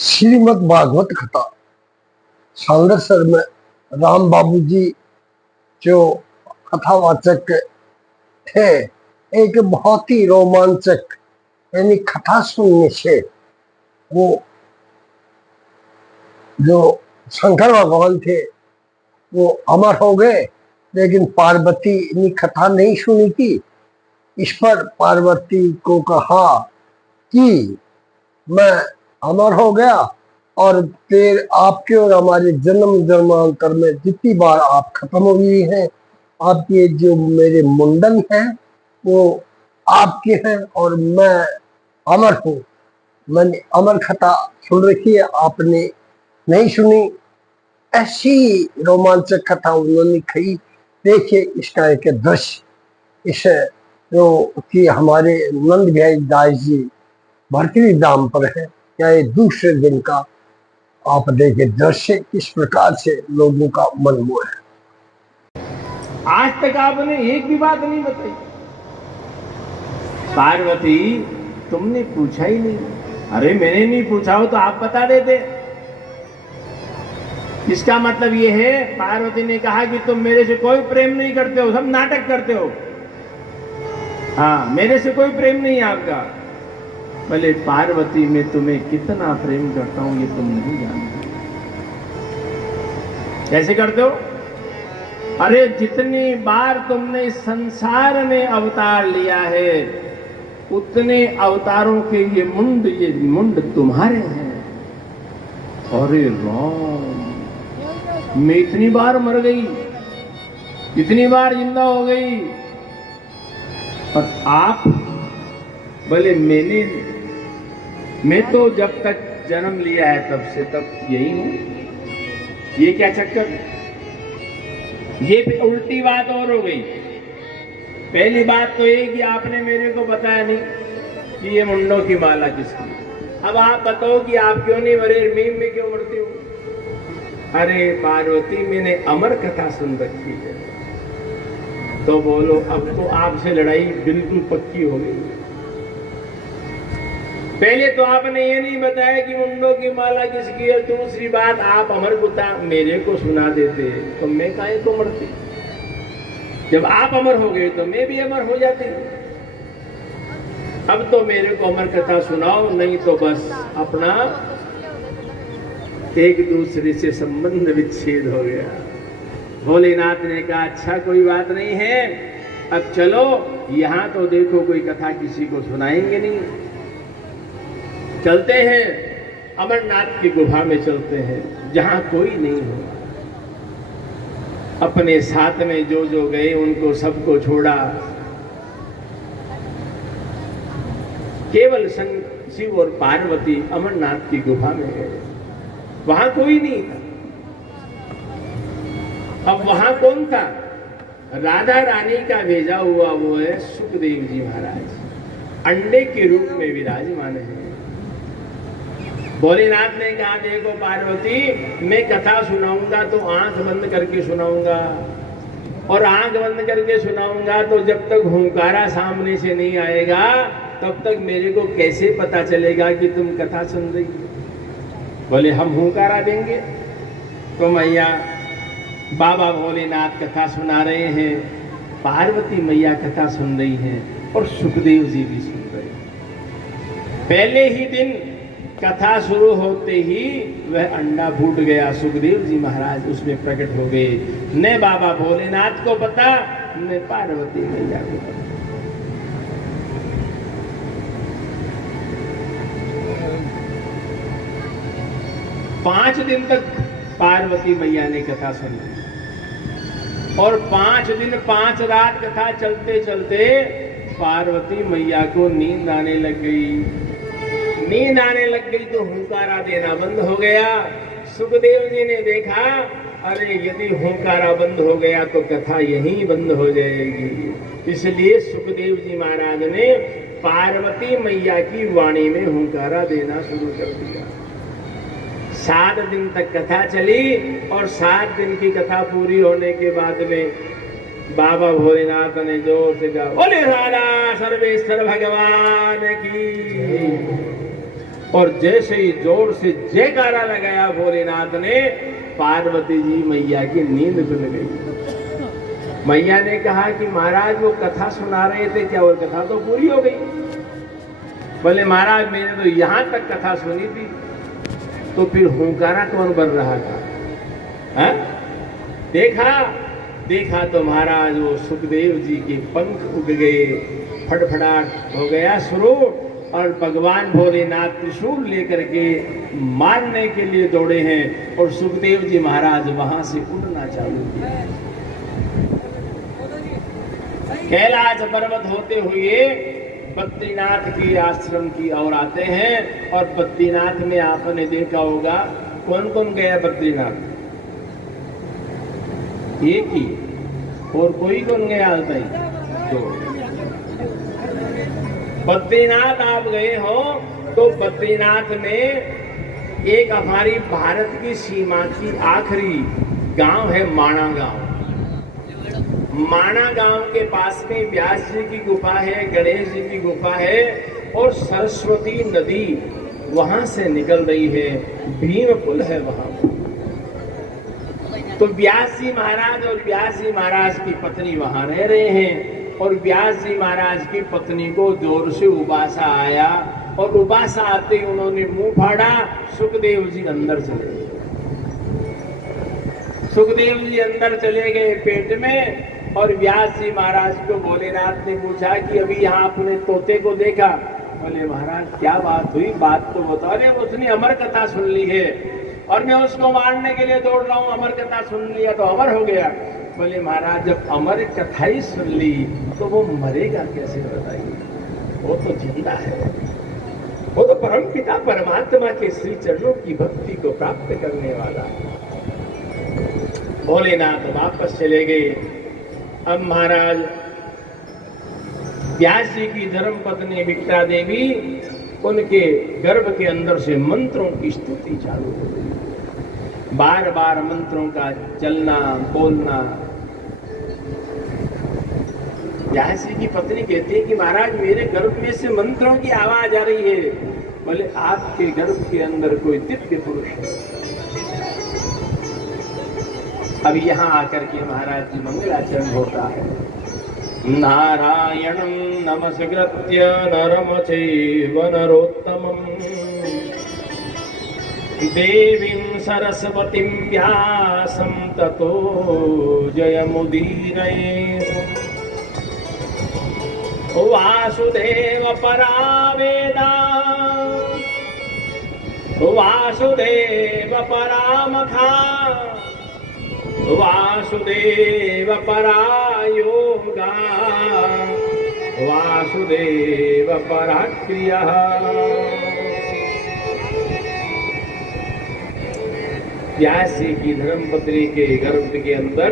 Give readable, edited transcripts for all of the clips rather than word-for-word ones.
श्रीमद् भागवत कथा सांगरसर में राम बाबू जी जो कथावाचक थे, एक बहुत ही रोमांचक यानी कथा सुनने से वो जो शंकर भगवान थे वो अमर हो गए। लेकिन पार्वती ने कथा नहीं सुनी थी। इस पर पार्वती को कहा कि मैं अमर हो गया और फिर आपके और हमारे जन्म जन्मांतर में जितनी बार आप खत्म हुई हैं, आपके जो मेरे मुंडन हैं वो आपके हैं और मैं अमर हूँ। मैंने अमर कथा सुन रखी है, आपने नहीं सुनी। ऐसी रोमांचक कथा उन्होंने कही। देखिए इसका एक दृश्य, इस जो कि हमारे नंद भाई दास जी भरतरी धाम पर है, क्या ये दूसरे दिन का आप देखे दृश्य किस प्रकार से लोगों का मन मोह है। आज तक आपने एक भी बात नहीं बताई। पार्वती तुमने पूछा ही नहीं। अरे मैंने नहीं पूछा हो तो आप बता देते। इसका मतलब ये है पार्वती ने कहा कि तुम मेरे से कोई प्रेम नहीं करते हो, सब नाटक करते हो। हाँ, मेरे से कोई प्रेम नहीं है आपका। भले पार्वती मैं तुम्हें कितना प्रेम करता हूं ये तुम नहीं जानते। कैसे करते हो? अरे जितनी बार तुमने इस संसार में अवतार लिया है उतने अवतारों के ये मुंड तुम्हारे हैं। अरे राम, मैं इतनी बार मर गई, इतनी बार जिंदा हो गई और आप भले मैं तो जब तक जन्म लिया है तब से तब यही हूं। ये क्या चक्कर? ये भी उल्टी बात और हो गई। पहली बात तो ये कि आपने मेरे को बताया नहीं कि ये मुंडों की माला किसकी। अब आप बताओ कि आप क्यों नहीं मरे, मैं क्यों मरती हूँ? अरे पार्वती मैंने अमर कथा सुन रखी है। तो बोलो, अब तो आपसे लड़ाई बिल्कुल पक्की हो गई। पहले तो आपने ये नहीं बताया कि मुंडों की माला किसकी है। दूसरी बात, आप अमर कथा मेरे को सुना देते तो मैं काहे को मरती। जब आप अमर हो गए तो मैं भी अमर हो जाती। अब तो मेरे को अमर कथा सुनाओ, नहीं तो बस अपना एक दूसरे से संबंध विच्छेद हो गया। भोलेनाथ ने कहा अच्छा कोई बात नहीं है, अब चलो यहां तो देखो कोई कथा किसी को सुनाएंगे नहीं। चलते हैं अमरनाथ की गुफा में, चलते हैं जहां कोई नहीं हो। अपने साथ में जो जो गए उनको सबको छोड़ा, केवल शिव और पार्वती अमरनाथ की गुफा में गए। वहां कोई नहीं था। अब वहां कौन था? राधा रानी का भेजा हुआ वो है सुखदेव जी महाराज, अंडे के रूप में विराजमान है। भोलेनाथ ने कहा देखो पार्वती, मैं कथा सुनाऊंगा तो आंख बंद करके सुनाऊंगा, और आंख बंद करके सुनाऊंगा तो जब तक हुंकारा सामने से नहीं आएगा तब तक मेरे को कैसे पता चलेगा कि तुम कथा सुन रही हो? बोले हम हुंकारा देंगे। तो मैया बाबा भोलेनाथ कथा सुना रहे हैं, पार्वती मैया कथा सुन रही हैं और सुखदेव जी भी सुन रहे हैं। पहले ही दिन कथा शुरू होते ही वह अंडा फूट गया। सुखदेव जी महाराज उसमें प्रकट हो गए। न बाबा भोलेनाथ को पता, न पार्वती मैया को पता। पांच दिन तक पार्वती मैया ने कथा सुनी और 5 दिन 5 रात कथा चलते चलते पार्वती मैया को नींद आने लग गई। नींद आने लग गई तो हुंकारा देना बंद हो गया। सुखदेव जी ने देखा अरे यदि हुंकारा बंद हो गया तो कथा यहीं बंद हो जाएगी। इसलिए सुखदेव जी महाराज ने पार्वती मैया की वाणी में हुंकारा देना शुरू कर दिया। 7 दिन तक कथा चली और 7 दिन की कथा पूरी होने के बाद में बाबा भोलेनाथ ने जोर से कहा बोले राधा सर्वेश्वर भगवान की। और जैसे ही जोर से जयकारा लगाया भोलेनाथ ने, पार्वती जी मैया की नींद खुल गई। मैया ने कहा कि महाराज वो कथा सुना रहे थे, क्या वो कथा तो पूरी हो गई? बोले महाराज मैंने तो यहां तक कथा सुनी थी, तो फिर हुंकारा कौन बन रहा था? हा? देखा तो महाराज वो सुखदेव जी के पंख उग गए, फड़फड़ाट हो गया स्वरूप, और भगवान भोलेनाथ त्रिशूल लेकर के मारने के लिए दौड़े हैं, और सुखदेव जी महाराज वहां से उड़ना चालू किया। कैलाश पर्वत होते हुए बद्रीनाथ के आश्रम की ओर आते हैं, और बद्रीनाथ में आपने देखा होगा कौन कौन गया बद्रीनाथ? एक ही, और कोई कौन गया? बताइए। दो। बद्रीनाथ आप गए हो तो बद्रीनाथ में एक हमारी भारत की सीमा की आखिरी गांव है माणा गांव। माणा गांव के पास में व्यास जी की गुफा है, गणेश जी की गुफा है, और सरस्वती नदी वहां से निकल रही है, भीम पुल है वहां। तो व्यास जी महाराज और व्यास जी महाराज की पत्नी वहां रह रहे हैं, और व्यास जी महाराज की पत्नी को जोर से उबासा आया, और उबासा आते ही उन्होंने मुंह फाड़ा। सुखदेव जी अंदर चले गए। सुखदेव जी अंदर चले गए पेट में, और व्यास जी महाराज को भोलेनाथ ने पूछा कि अभी यहाँ अपने तोते को देखा? बोले महाराज क्या बात हुई, बात तो बताओ। अरे उसने अमर कथा सुन ली है, और मैं उसको मारने के लिए दौड़ रहा हूँ, अमर कथा सुन लिया तो अमर हो गया। बोले महाराज जब अमर कथा ही सुन ली तो वो मरेगा कैसे? बताइए, वो तो जिंदा है, वो तो परम पिता परमात्मा के श्री चरणों की भक्ति को प्राप्त करने वाला। भोलेनाथ वापस चले गए। अब महाराज व्यास जी की धर्म पत्नी विक्टा देवी, उनके गर्भ के अंदर से मंत्रों की स्तुति चालू हो गई। बार बार मंत्रों का चलना बोलना। व्यास जी की पत्नी कहती है कि महाराज मेरे गर्भ में से मंत्रों की आवाज आ रही है। बोले आपके गर्भ के अंदर कोई दिव्य पुरुष है। अब यहाँ आकर के महाराज जी मंगलाचरण होता है। नारायणं नमस्कृत्य नरं चैव नरोत्तमं देवीं सरस्वतीं व्यासं ततो जयमुदीरयेत्। वासुदेव परावेदा वासुदेव परामखा वासुदेव परायोगा वासुदेव पराक्रिया। व्यास जी की धर्मपत्नी के गर्भ के अंदर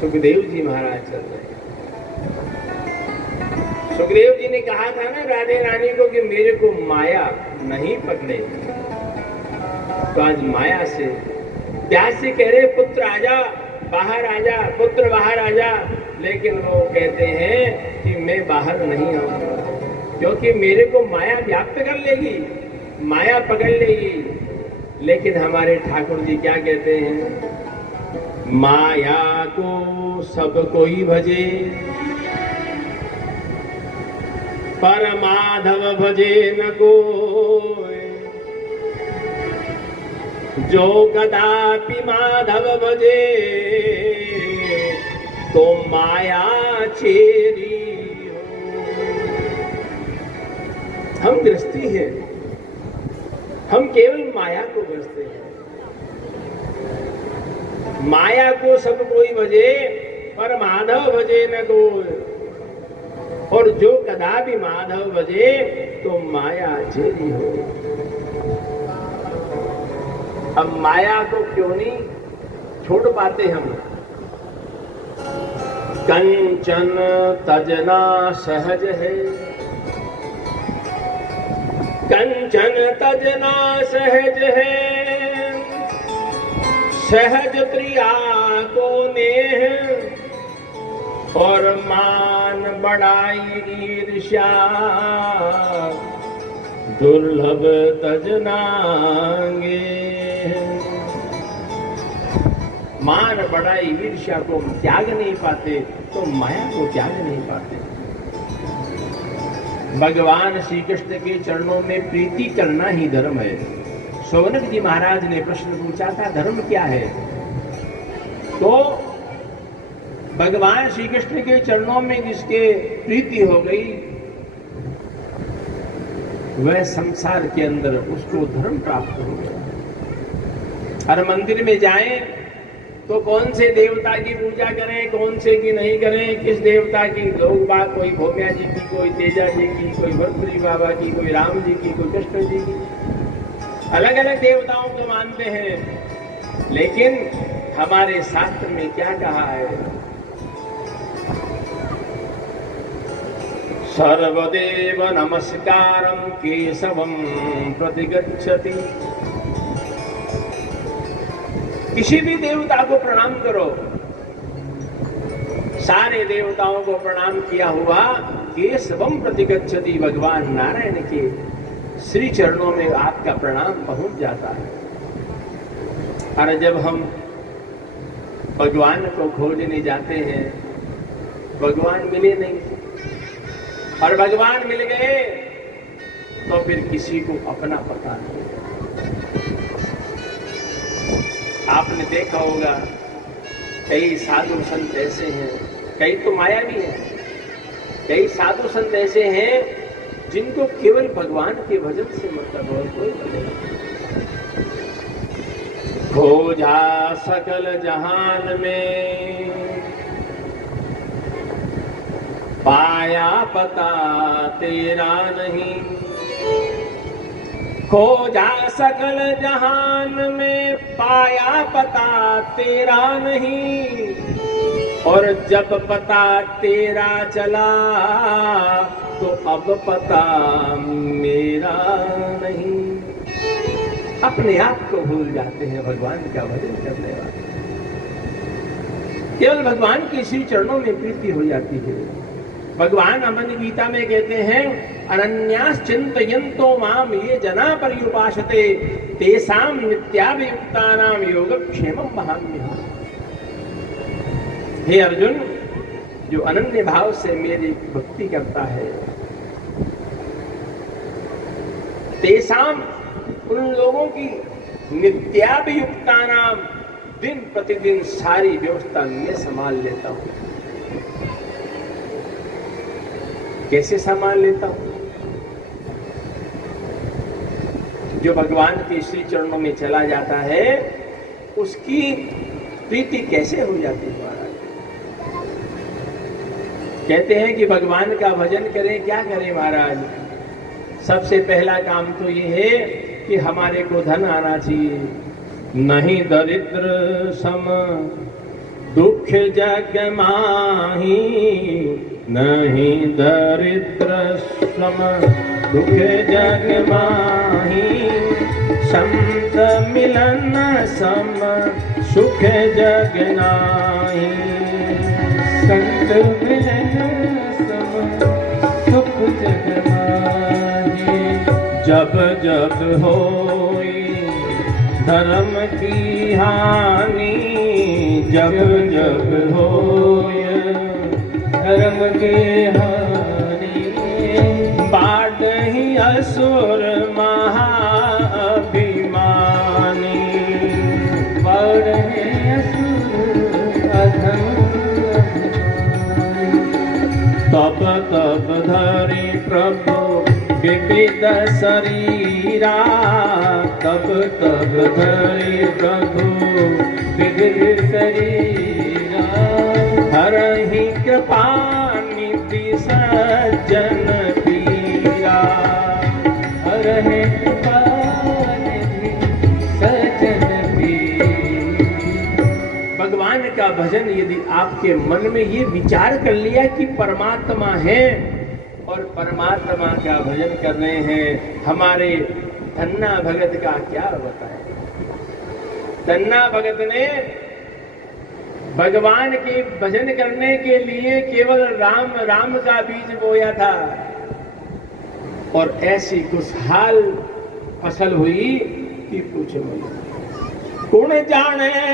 सुखदेव जी महाराज चल रहे। सुखदेव जी ने कहा था ना राधे रानी को कि मेरे को माया नहीं पकड़े, तो आज माया से व्यास जी कह रहे पुत्र आजा, बाहर आजा, पुत्र बाहर आजा, लेकिन वो कहते हैं कि मैं बाहर नहीं आऊंगा क्योंकि मेरे को माया व्याप्त कर लेगी, माया पकड़ लेगी। लेकिन हमारे ठाकुर जी क्या कहते हैं? माया को सब कोई भजे पर माधव भजे न कोई। जो कदापि माधव भजे तो माया चेरी हो। हम गृहस्थी हैं, हम केवल माया को गृहस्थते हैं। माया को सब कोई भजे पर माधव भजे न कोई, और जो कदापि माधव भजे तो माया चेरी हो। अब माया को क्यों नहीं छोड़ पाते हम? कंचन तजना सहज है, कंचन तजना सहज है, सहज प्रिया को नेह, और मान बढ़ाई ईर्ष्या दुर्लभ तजनांगे। मान बड़ाई ईर्ष्या को त्याग नहीं पाते तो माया को त्याग नहीं पाते। भगवान श्री कृष्ण के चरणों में प्रीति करना ही धर्म है। शौनक जी महाराज ने प्रश्न पूछा था, धर्म क्या है? तो भगवान श्री कृष्ण के चरणों में जिसके प्रीति हो गई, वह संसार के अंदर उसको धर्म प्राप्त हो गया। हर मंदिर में जाएं तो कौन से देवता की पूजा करें, कौन से की नहीं करें, किस देवता की, लोग बात कोई भोम्या जी की, कोई तेजा जी की, कोई भर्तृ बाबा की, कोई राम जी की, कोई कृष्ण जी की, अलग अलग देवताओं को मानते हैं। लेकिन हमारे शास्त्र में क्या कहा है? सर्वदेव नमस्कारं केशवं प्रतिगच्छति। किसी भी देवता को प्रणाम करो। सारे देवताओं को प्रणाम किया हुआ केशवम प्रतिगच्छति, भगवान नारायण के श्री चरणों में आपका प्रणाम पहुंच जाता है। और जब हम भगवान को खोजने जाते हैं, भगवान मिले नहीं, और भगवान मिल गए तो फिर किसी को अपना पता नहीं। आपने देखा होगा कई साधु संत ऐसे हैं, कई तो मायावी हैं, कई साधु संत ऐसे हैं जिनको केवल भगवान के भजन से मतलब और कोई मतलब नहीं। खोजा सकल जहान में, पाया पता तेरा नहीं। खोजा सकल जहान में, पाया पता तेरा नहीं। और जब पता तेरा चला तो अब पता मेरा नहीं। अपने आप को भूल जाते हैं भगवान का भजन करने वाले। केवल भगवान के श्री चरणों में प्रीति हो जाती है। भगवान अमन गीता में कहते हैं, अनन्यास चिंतयन्तो माम ये जना पर्युपासते तेषां नित्याभियुक्तानां योगक्षेमं वहाम्यहम्। हे अर्जुन, जो अनन्य भाव से मेरी भक्ति करता है, तेषां, उन लोगों की, नित्याभियुक्तानां, दिन प्रतिदिन सारी व्यवस्था मैं संभाल लेता हूं। कैसे संभाल लेता हूं? जो भगवान के श्री चरणों में चला जाता है, उसकी प्रीति कैसे हो जाती है? महाराज कहते हैं कि भगवान का भजन करें। क्या करें महाराज? सबसे पहला काम तो ये है कि हमारे को धन आना चाहिए। नहीं दरिद्र सम दुख जग माही, नहीं दरिद्र सम दुख जग माही। संत मिलन सम सुख जग नाही। संत मिलन सम सुख जग नाही। जब जब होई धर्म की हानि, जब जब होय धर्म के हानि। बाढ़हि असुर महाअभिमानी, बाढ़हि असुर अधम। तब तब धरि प्रभु विविध शरीरा, तब तब धरि प्रभु विविध शरीरा। हरहि कृपा निधि सज्जन पीरा, हरहि कृपा निधि सज्जन पीरा। भगवान का भजन यदि आपके मन में ये विचार कर लिया कि परमात्मा है और परमात्मा का भजन कर रहे हैं, हमारे धन्ना भगत का क्या बताएं। धन्ना भगत ने भगवान के भजन करने के लिए केवल राम राम का बीज बोया था। और ऐसी खुशहाल फसल हुई कि पूछो मत। कौन जाने